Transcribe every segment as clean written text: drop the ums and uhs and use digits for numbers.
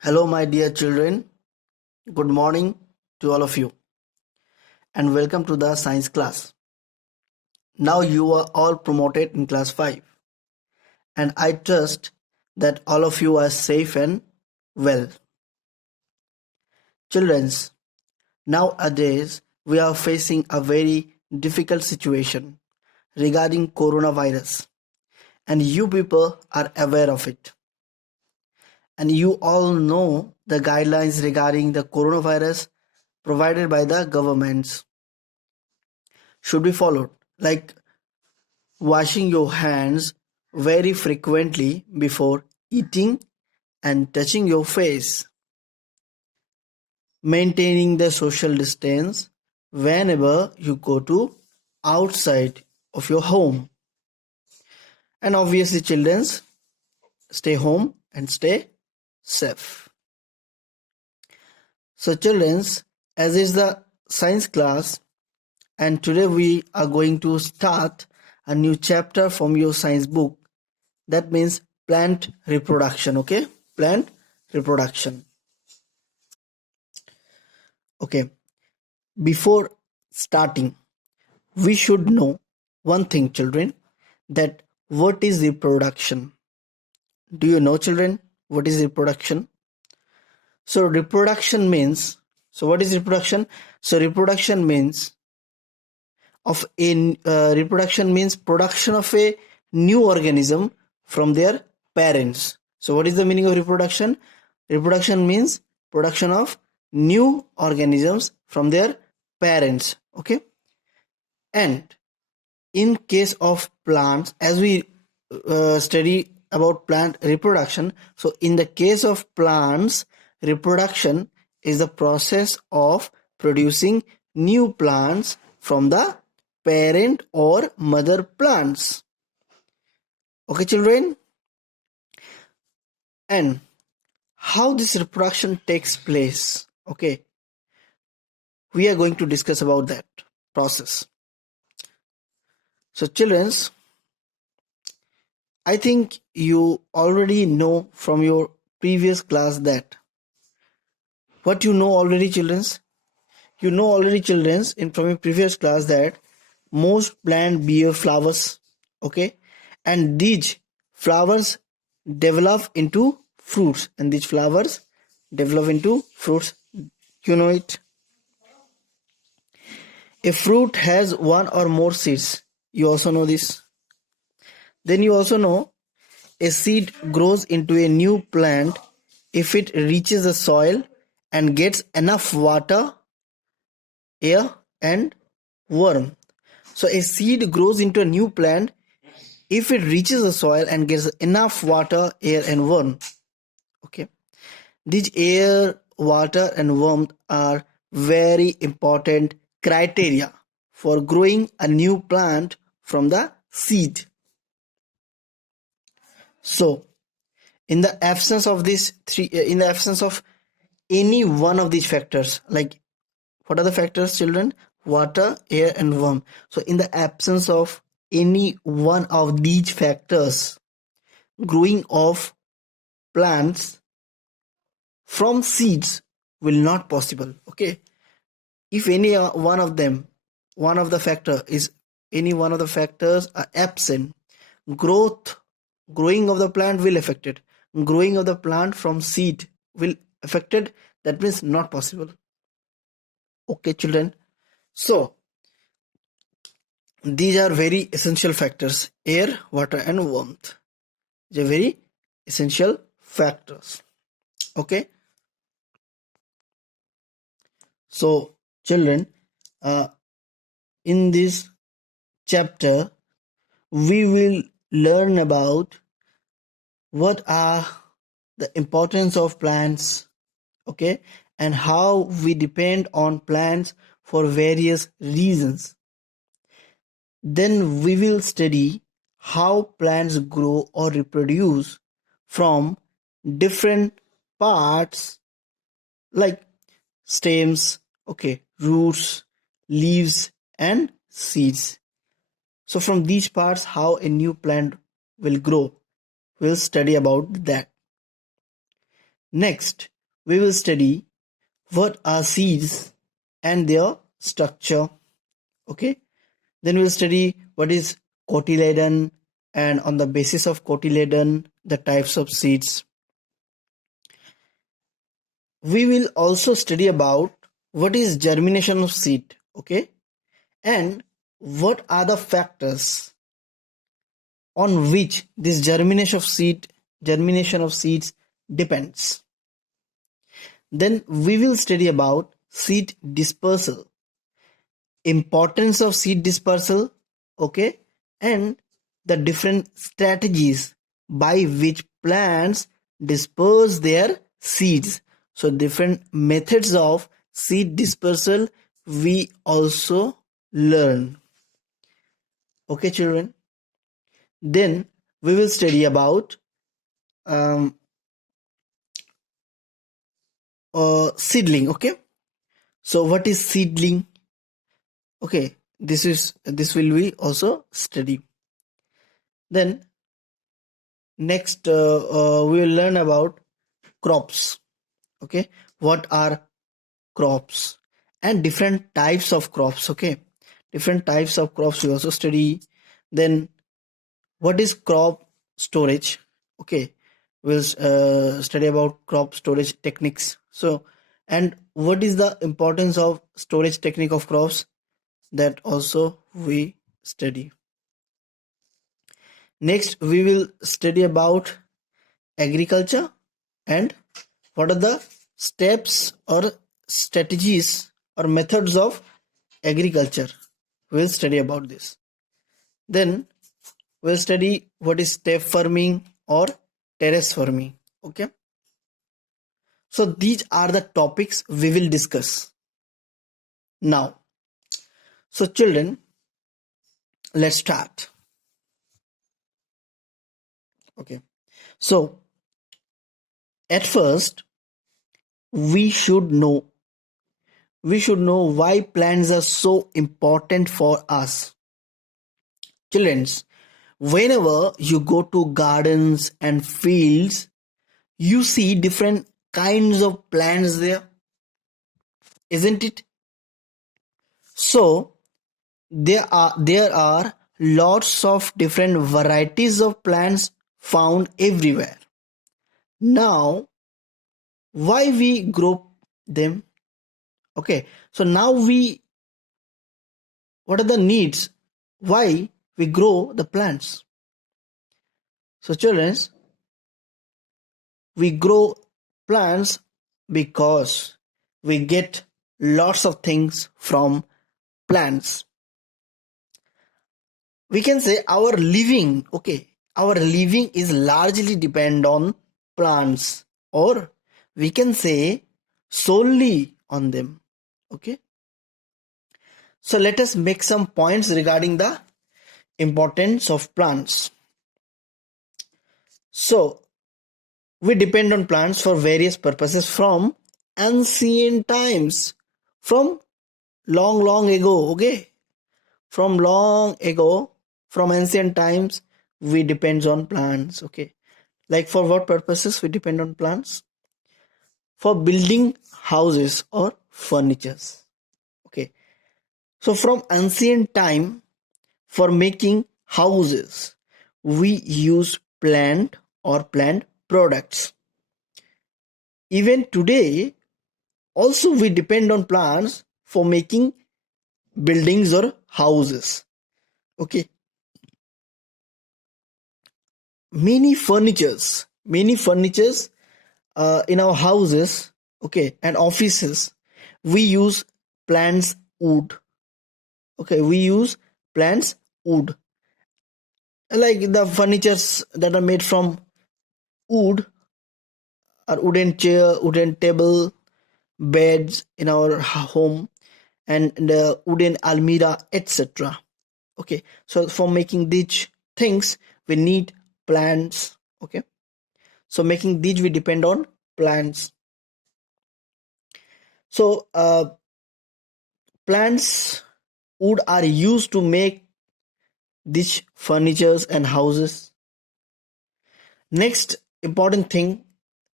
Hello, my dear children. Good morning to all of you, and welcome to the science class. Now you are all promoted in class 5, and I trust that all of you are safe and well. Childrens, nowadays we are facing a very difficult situation regarding coronavirus, and you people are aware of it. And you all know the guidelines regarding the coronavirus provided by the governments should be followed, like washing your hands very frequently before eating and touching your face, maintaining the social distance whenever you go to outside of your home, and obviously children, stay home and stay safe. So children, as is the science class, and today we are going to start a new chapter from your science book. That means plant reproduction. Okay, plant reproduction. Okay, before starting, we should know one thing, children, that what is reproduction? Do you know, children, what is reproduction? So reproduction means, so what is reproduction? So reproduction means reproduction means production of a new organism from their parents. So what is the meaning of reproduction? Reproduction means production of new organisms from their parents. Okay, and in case of plants, as we study about plant reproduction, so in the case of plants, reproduction is the process of producing new plants from the parent or mother plants. Okay, children, and how this reproduction takes place, okay, we are going to discuss about that process. So children, I think you already know from your previous class that what you know already, children. You know already, children, from your previous class that most plants bear flowers, okay, and these flowers develop into fruits, and these flowers develop into fruits. You know it. A fruit has one or more seeds. You also know this. Then you also know a seed grows into a new plant if it reaches the soil and gets enough water, air, and worm. So a seed grows into a new plant if it reaches the soil and gets enough water, air, and warmth. Okay, these air, water, and warmth are very important criteria for growing a new plant from the seed. So in the absence of in the absence of any one of these factors, like what are the factors, children? Water, air, and warmth. So in the absence of any one of these factors, growing of plants from seeds will not possible. Okay, if any one of them, one of the factor is any one of the factors are absent, growing of the plant will affected. Growing of the plant from seed will affected. That means not possible. Okay, children. So these are very essential factors: air, water, and warmth. These are very essential factors. Okay. So children, in this chapter, we will learn about what are the importance of plants, okay, and how we depend on plants for various reasons. Then we will study how plants grow or reproduce from different parts like stems, okay, roots, leaves, and seeds. So from these parts, how a new plant will grow. We'll study about that. Next, we will study what are seeds and their structure. Okay, then we'll study what is cotyledon, and on the basis of cotyledon, the types of seeds. We will also study about what is germination of seed, okay, and what are the factors on which this germination of seeds depends. Then we will study about seed dispersal, importance of seed dispersal, okay, and the different strategies by which plants disperse their seeds. So different methods of seed dispersal we also learn. Okay, children. Then we will study about um, seedling. Okay, so what is seedling? Okay, this will be also study. Then next we will learn about crops. Okay, what are crops and different types of crops. Okay, different types of crops we also study. Then what is crop storage? Okay, we'll study about crop storage techniques. So, and what is the importance of storage technique of crops? That also we study. Next we will study about agriculture and what are the steps or strategies or methods of agriculture. We'll study about this. Then we'll study what is step farming or terrace farming. Okay, so these are the topics we will discuss now. So children, let's start. Okay, so at first we should know why plants are so important for us. Children, whenever you go to gardens and fields, you see different kinds of plants there, isn't it? So there are lots of different varieties of plants found everywhere. Now, why we grow them? Okay, so now what are the needs? Why we grow the plants? So children, we grow plants because we get lots of things from plants. We can say our living, okay, our living is largely depend on plants, or we can say solely on them. Okay, so let us make some points regarding the importance of plants. So we depend on plants for various purposes from ancient times, from long ago. Okay, from long ago, from ancient times, we depend on plants. Okay, like for what purposes we depend on plants? For building houses or furnitures. Okay, so from ancient time, for making houses, we use plant or plant products. Even today, also we depend on plants for making buildings or houses. Okay, many furnitures in our houses, okay, and offices, we use plants wood. Okay, we use plants wood, like the furnitures that are made from wood, or wooden chair, wooden table, beds in our home, and the wooden almirah, etc. Okay, so for making these things we need plants. Okay, so making these we depend on plants. So plants wood are used to make these furnitures and houses. Next important thing,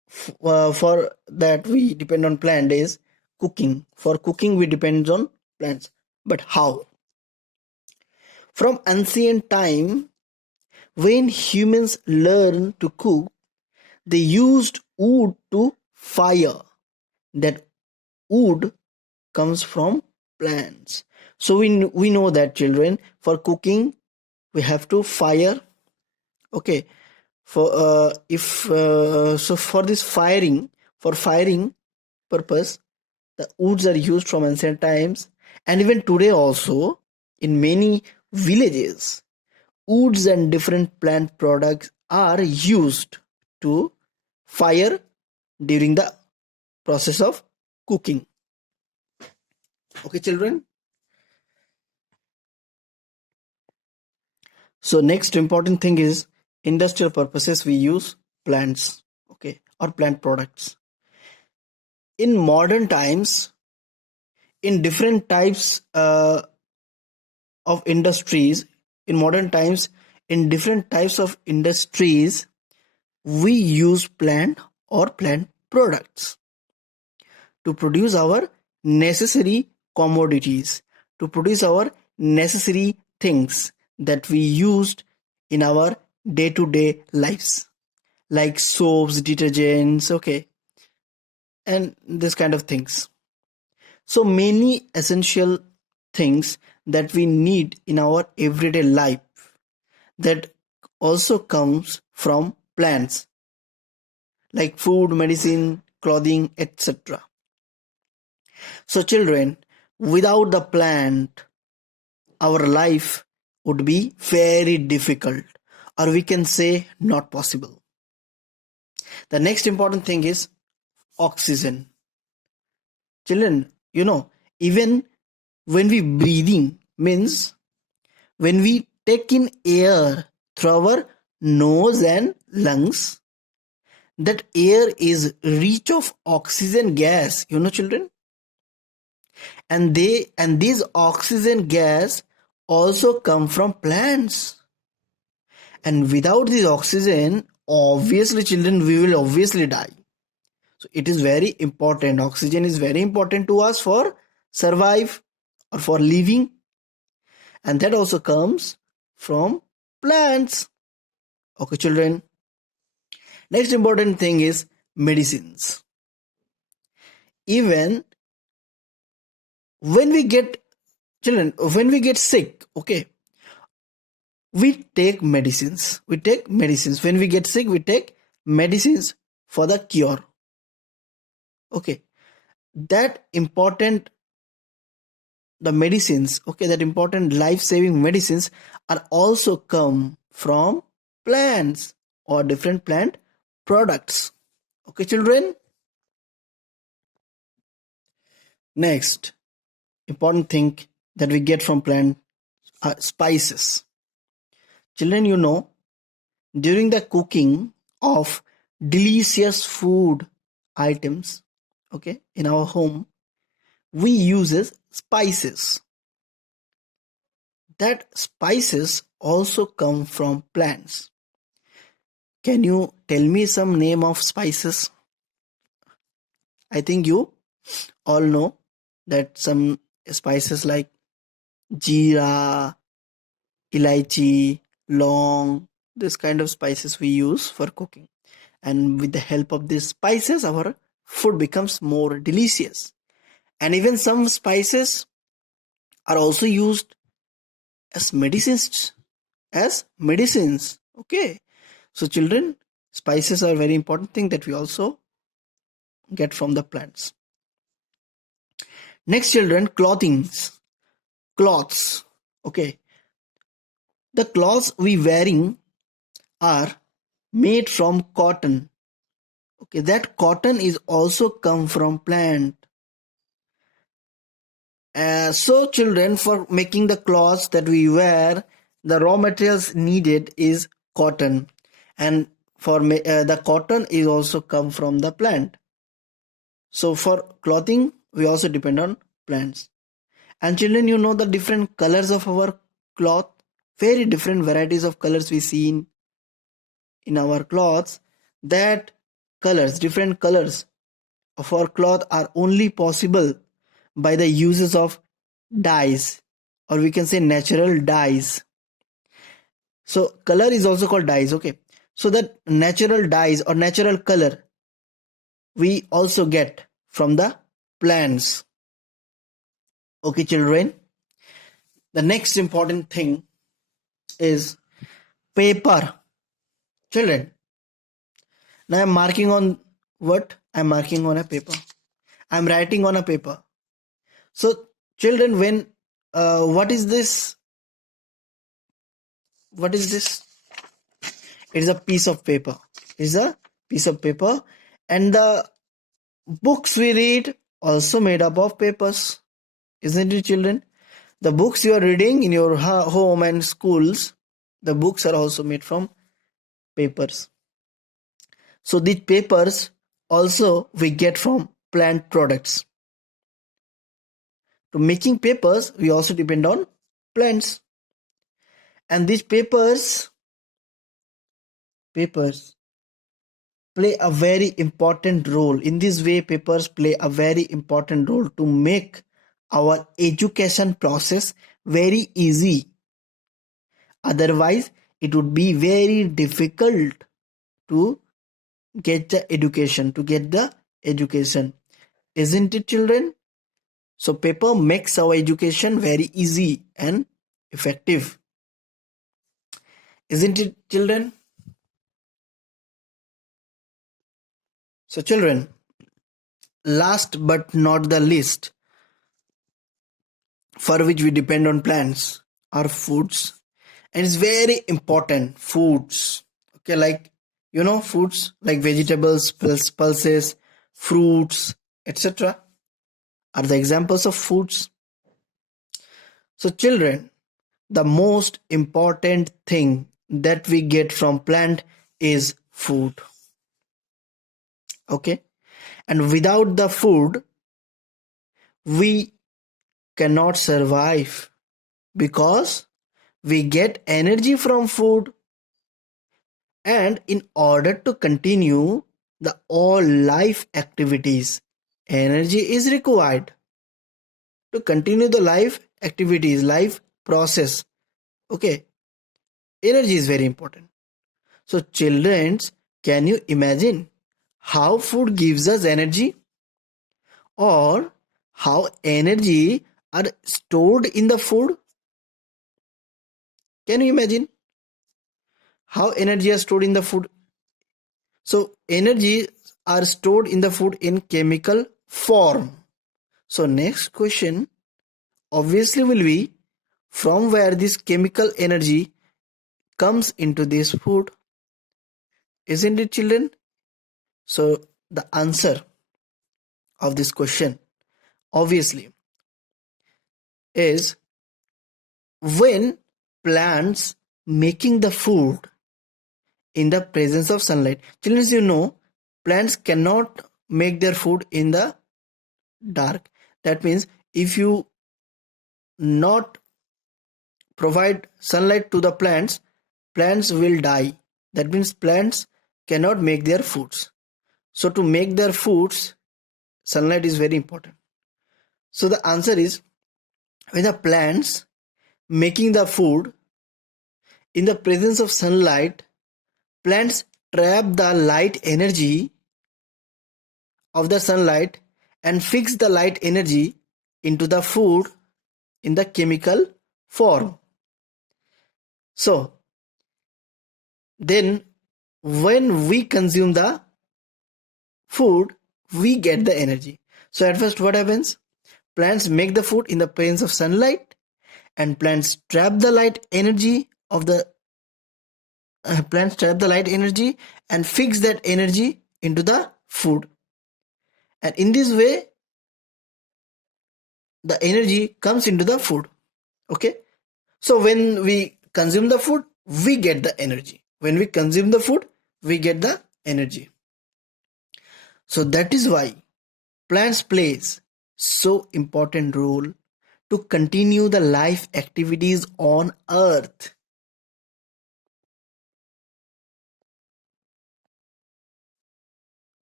for that we depend on plant is cooking. For cooking we depend on plants. But how? From ancient time, when humans learned to cook, they used wood to fire. That wood comes from plants. So we know that, children, for cooking we have to fire. Okay, for if so for this firing, for firing purpose, the woods are used from ancient times, and even today also in many villages, woods and different plant products are used to fire during the process of cooking. Okay, children. So next important thing is industrial purposes we use plants, okay, or plant products. In modern times, in different types of industries, in modern times, in different types of industries, we use plant or plant products to produce our necessary commodities, to produce our necessary things that we used in our day-to-day lives, like soaps, detergents, okay, and this kind of things. So many essential things that we need in our everyday life that also comes from plants, like food, medicine, clothing, etc. So children, without the plant, our life would be very difficult, or we can say not possible. The next important thing is oxygen. Children, even when we breathing, means when we take in air through our nose and lungs, that air is rich of oxygen gas, children, and these oxygen gas also come from plants. And without this oxygen, obviously children, we will obviously die. So it is very important. Oxygen is very important to us for survive or for living, and that also comes from plants. Okay, children. Next important thing is medicines. Even when we get children, when we get sick, okay, we take medicines. We take medicines. When we get sick, we take medicines for the cure. Okay, that important the medicines, okay, that important life-saving medicines are also come from plants or different plant products. Okay, children. Next important thing that we get from plant are spices. Children, during the cooking of delicious food items, okay, in our home, we uses spices. That spices also come from plants. Can you tell me some name of spices? I think you all know that some spices like jeera, elaichi, long, this kind of spices we use for cooking. And with the help of these spices, our food becomes more delicious. And even some spices are also used as medicines. Okay. So children, spices are a very important thing that we also get from the plants. Next, children, cloths. Okay. The cloths we wearing are made from cotton. Okay, that cotton is also come from plant. So children, for making the clothes that we wear, the raw materials needed is cotton, and for the cotton is also come from the plant. So for clothing, we also depend on plants. And children, the different colors of our cloth, very different varieties of colors we see in our clothes. That colors, different colors of our cloth are only possible by the uses of dyes, or we can say natural dyes. So color is also called dyes, okay? So that natural dyes or natural color we also get from the plants. Okay, children. The next important thing is paper. Children, now I'm marking on what? I'm marking on a paper. I'm writing on a paper. So, children, when what is this? What is this? It is a piece of paper. It is a piece of paper, and the books we read also made up of papers, isn't it, children? The books you are reading in your home and schools, the books are also made from papers. So these papers also we get from plant products. To making papers, we also depend on plants. And these papers play a very important role. In this way, papers play a very important role to make our education process very easy. Otherwise, it would be very difficult to get the education. Isn't it, children? So paper makes our education very easy and effective. Isn't it, children? So children, last but not the least, for which we depend on plants, are foods. And it's very important, foods. Okay, like, foods like vegetables, pulses, fruits, etc. are the examples of foods. So children, the most important thing that we get from plant is food. Okay, and without the food we cannot survive, because we get energy from food, and in order to continue the all life activities, energy is required to continue the life activities, life process. Okay, energy is very important. So children, can you imagine how food gives us energy, or how energy are stored in the food? Can you imagine how energy is stored in the food? So energy are stored in the food in chemical form. So next question obviously will be, from where this chemical energy comes into this food? Isn't it, children? So the answer of this question obviously is, when plants making the food in the presence of sunlight. Children, plants cannot make their food in the dark. That means if you not provide sunlight to the plants, plants will die. That means plants cannot make their foods. So to make their foods, sunlight is very important. So the answer is, when the plants making the food in the presence of sunlight, plants trap the light energy of the sunlight and fix the light energy into the food in the chemical form. So then when we consume the food, we get the energy. So at first what happens? Plants make the food in the presence of sunlight, and plants trap the light energy and fix that energy into the food. And in this way, the energy comes into the food. Okay. So when we consume the food, we get the energy. When we consume the food, we get the energy. So that is why plants plays so important role to continue the life activities on earth.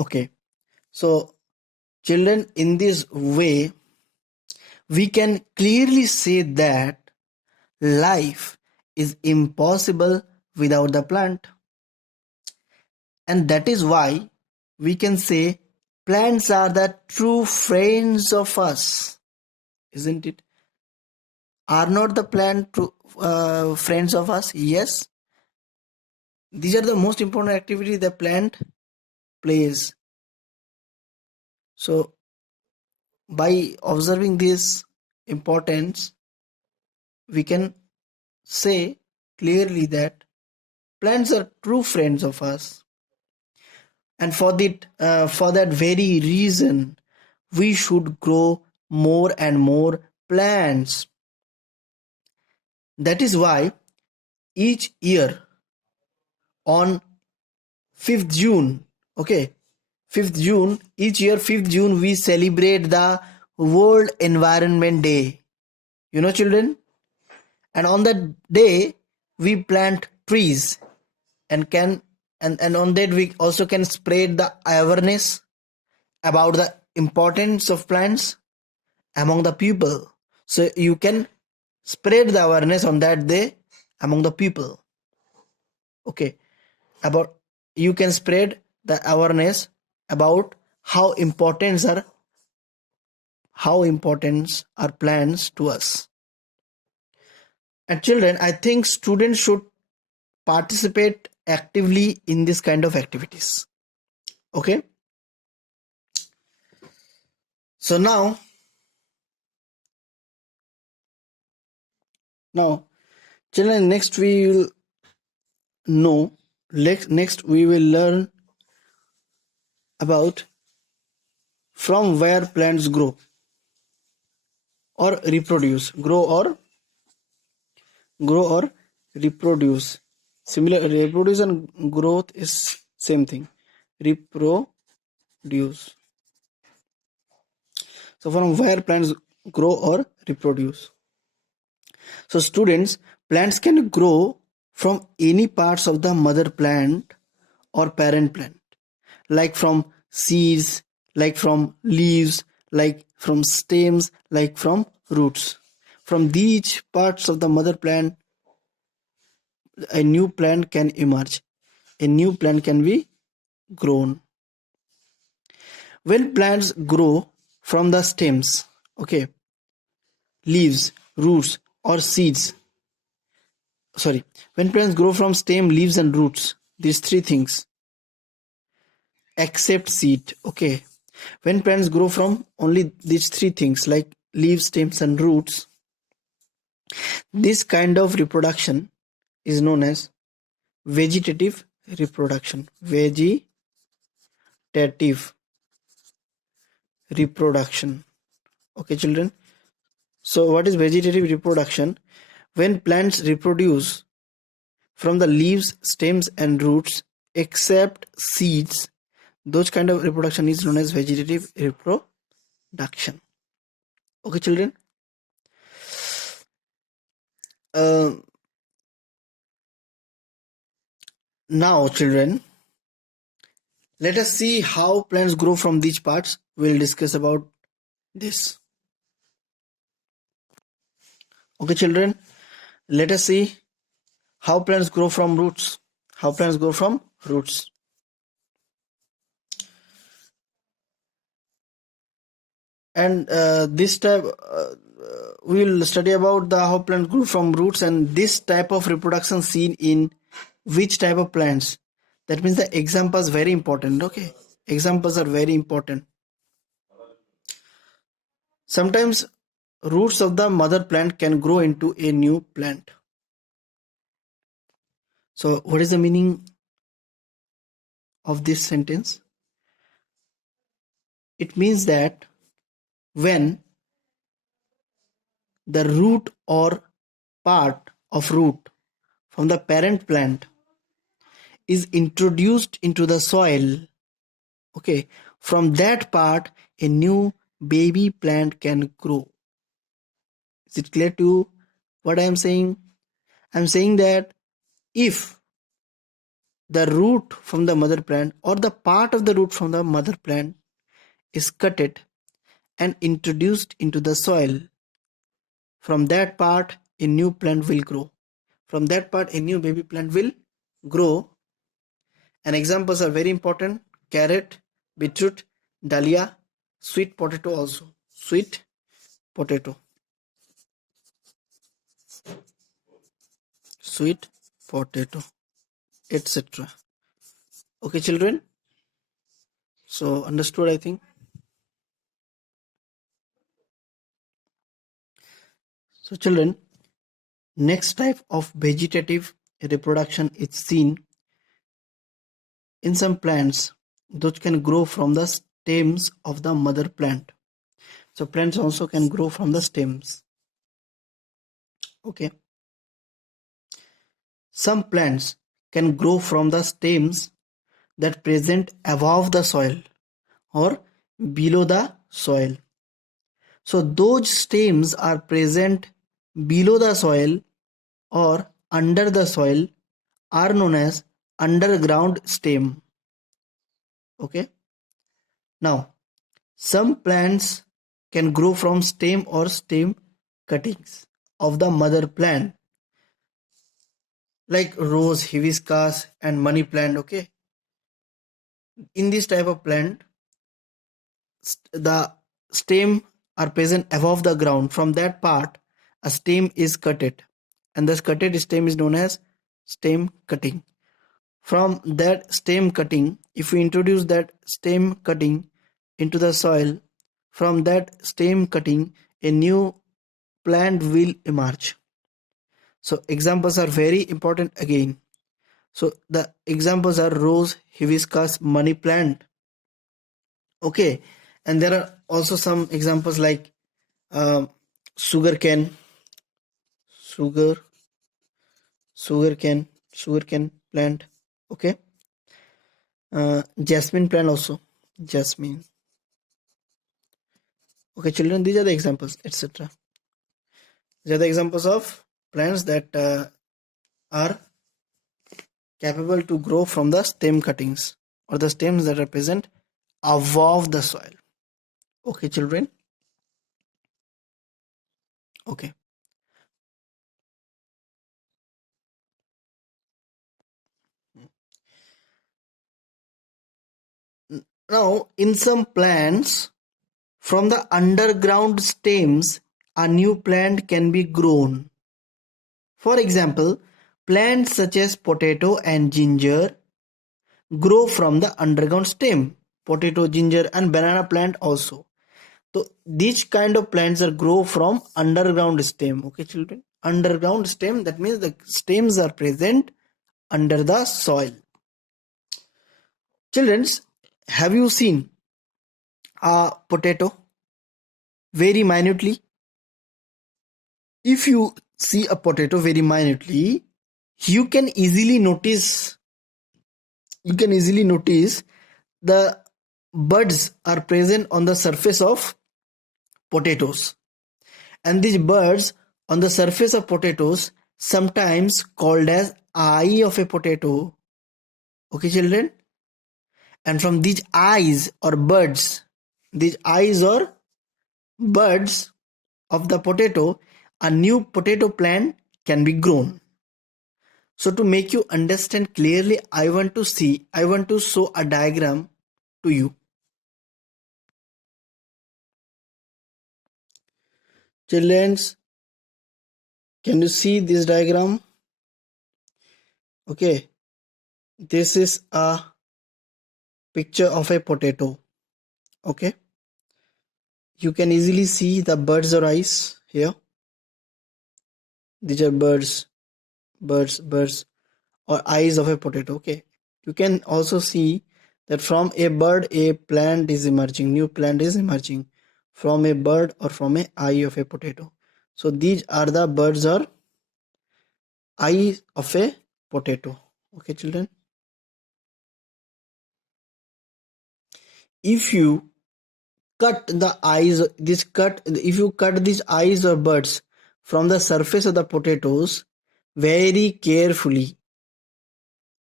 Okay, so children, in this way, we can clearly say that life is impossible without the plant. And that is why we can say plants are the true friends of us, isn't it? Are not the plant true friends of us? Yes. These are the most important activity the plant plays. So by observing this importance, we can say clearly that plants are true friends of us. And for that very reason, we should grow more and more plants. That is why each year on 5th June, okay, 5th June, each year 5th June, we celebrate the World Environment Day. You know, children? And on that day, we plant trees and and on that we also can spread the awareness about the importance of plants among the people. So you can spread the awareness on that day among the people. Okay, about you can spread the awareness about how important are plants to us. And children, I think students should participate actively in this kind of activities. Okay, so now children, next we will know next we will learn about from where plants or reproduce grow or reproduce. Similar, reproduce and growth is same thing. Reproduce. So from where plants grow or reproduce. So students, plants can grow from any parts of the mother plant or parent plant, like from seeds, like from leaves, like from stems, like from roots. From these parts of the mother plant, a new plant can emerge. A new plant can be grown. When plants grow from the stems, okay, leaves, roots, or seeds, sorry, when plants grow from stem, leaves, and roots, these three things, except seed, okay, when plants grow from only these three things like leaves, stems, and roots, this kind of reproduction is known as vegetative reproduction. Vegetative reproduction. Okay, children. So, what is vegetative reproduction? When plants reproduce from the leaves, stems, and roots, except seeds, those kind of reproduction is known as vegetative reproduction. Okay, children. Uh, Now, children, let us see how plants grow from these parts. We'll discuss about this. Okay, children, let us see how plants grow from roots. How plants grow from roots. And this type, we will study about the how plants grow from roots and this type of reproduction seen in which type of plants. That means the examples very important. Okay, examples are very important. Sometimes roots of the mother plant can grow into a new plant. So what is the meaning of this sentence? It means that when the root or part of root from the parent plant is introduced into the soil, okay, from that part a new baby plant can grow. Is it clear to you what I am saying? I am saying that if the root from the mother plant or the part of the root from the mother plant is cutted and introduced into the soil. From that part, a new plant will grow. From that part, a new baby plant will grow. And examples are very important: carrot, beetroot, dahlia, sweet potato also. Sweet potato. Sweet potato, etc. Okay, children? So, understood, I think. So, children, next type of vegetative reproduction is seen in some plants which can grow from the stems of the mother plant. So, plants also can grow from the stems. Okay. Some plants can grow from the stems that present above the soil or below the soil. So those stems are present below the soil or under the soil are known as underground stem. Okay. Now, some plants can grow from stem or stem cuttings of the mother plant, like rose, hibiscus, and money plant. Okay. In this type of plant, the stem are present above the ground. From that part, a stem is cutted, and this cutted stem is known as stem cutting. From that stem cutting, if we introduce that stem cutting into the soil, from that stem cutting, a new plant will emerge. So examples are very important again. So the examples are rose, hibiscus, money plant. Okay, and there are also some examples like sugar cane, sugar sugar cane plant. Okay, jasmine plant also, jasmine. Okay, children, these are the examples, etc. These are the examples of plants that are capable to grow from the stem cuttings or the stems that are present above the soil. Okay, children. Okay. Now, in some plants, from the underground stems, a new plant can be grown. For example, plants such as potato and ginger grow from the underground stem. Potato, ginger, and banana plant also. So these kind of plants are grow from underground stem. Okay, children. Underground stem, that means the stems are present under the soil. Children, have you seen a potato very minutely? If you see a potato very minutely, you can easily notice the buds are present on the surface of potatoes, and these buds on the surface of potatoes sometimes called as eye of a potato. Okay, children, and from these eyes or buds of the potato, a new potato plant can be grown. So to make you understand clearly, I want to show a diagram to you. Children, can you see this diagram? Okay, this is a picture of a potato. Okay, you can easily see the buds or eyes here. These are buds or eyes of a potato. Okay, you can also see that from a bud a plant is emerging, new plant is emerging from a bud or from a eye of a potato. So these are the buds or eyes of a potato. Okay, children, if you cut these eyes or buds from the surface of the potatoes very carefully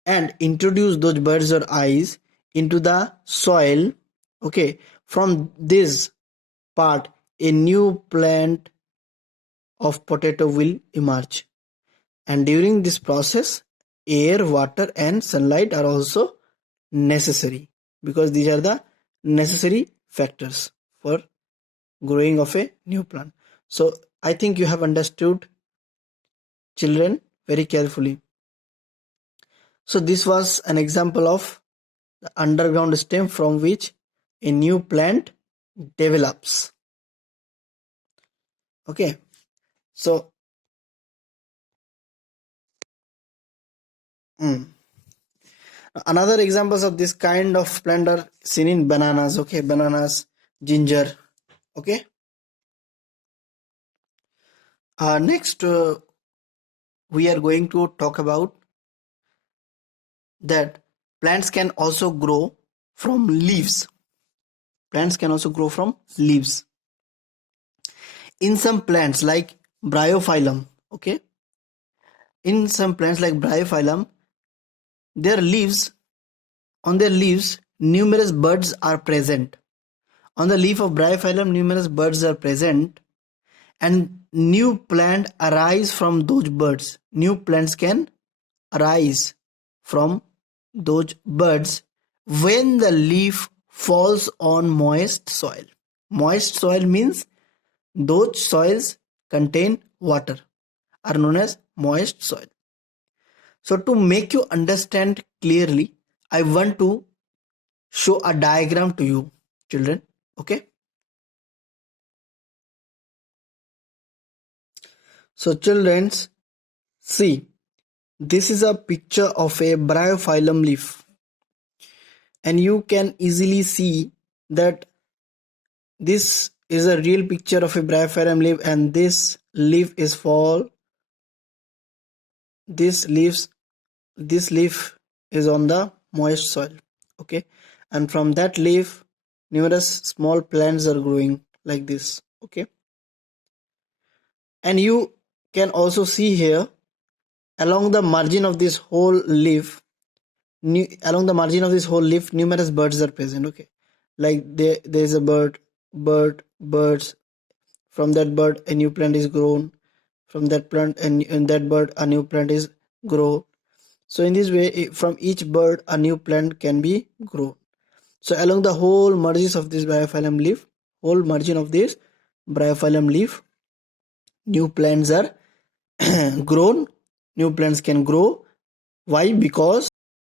and introduce those birds or eyes into the soil. Okay, from this part a new plant of potato will emerge, and during this process air, water and sunlight are also necessary, because these are the necessary factors for growing of a new plant. So I think you have understood, children, very carefully. So this was an example of the underground stem from which a new plant develops. Okay, so another examples of this kind of plant are seen in bananas. Okay, bananas, ginger. Okay, next we are going to talk about that plants can also grow from leaves. Plants can also grow from leaves. In some plants like bryophyllum, okay, in some plants like bryophyllum, their leaves, on their leaves, numerous buds are present. On the leaf of bryophyllum, numerous buds are present, and new plant arise from those buds. New plants can arise from those buds when the leaf falls on moist soil. Moist soil means those soils contain water, are known as moist soil. So to make you understand clearly, I want to show a diagram to you, children. Okay. So children, see, this is a picture of a bryophyllum leaf, and you can easily see that this is a real picture of a bryophyllum leaf, and this leaf is fall. This leaf is on the moist soil. Okay, and from that leaf, numerous small plants are growing like this. Okay, and you can also see here along the margin of this whole leaf, numerous birds are present. Okay, like there is a birds. From that bird a new plant is grown, from that plant and in that bird a new plant is grow. So in this way, from each bird a new plant can be grown. So along the whole margins of this bryophyllum leaf, new plants are grown, new plants can grow. Why? Because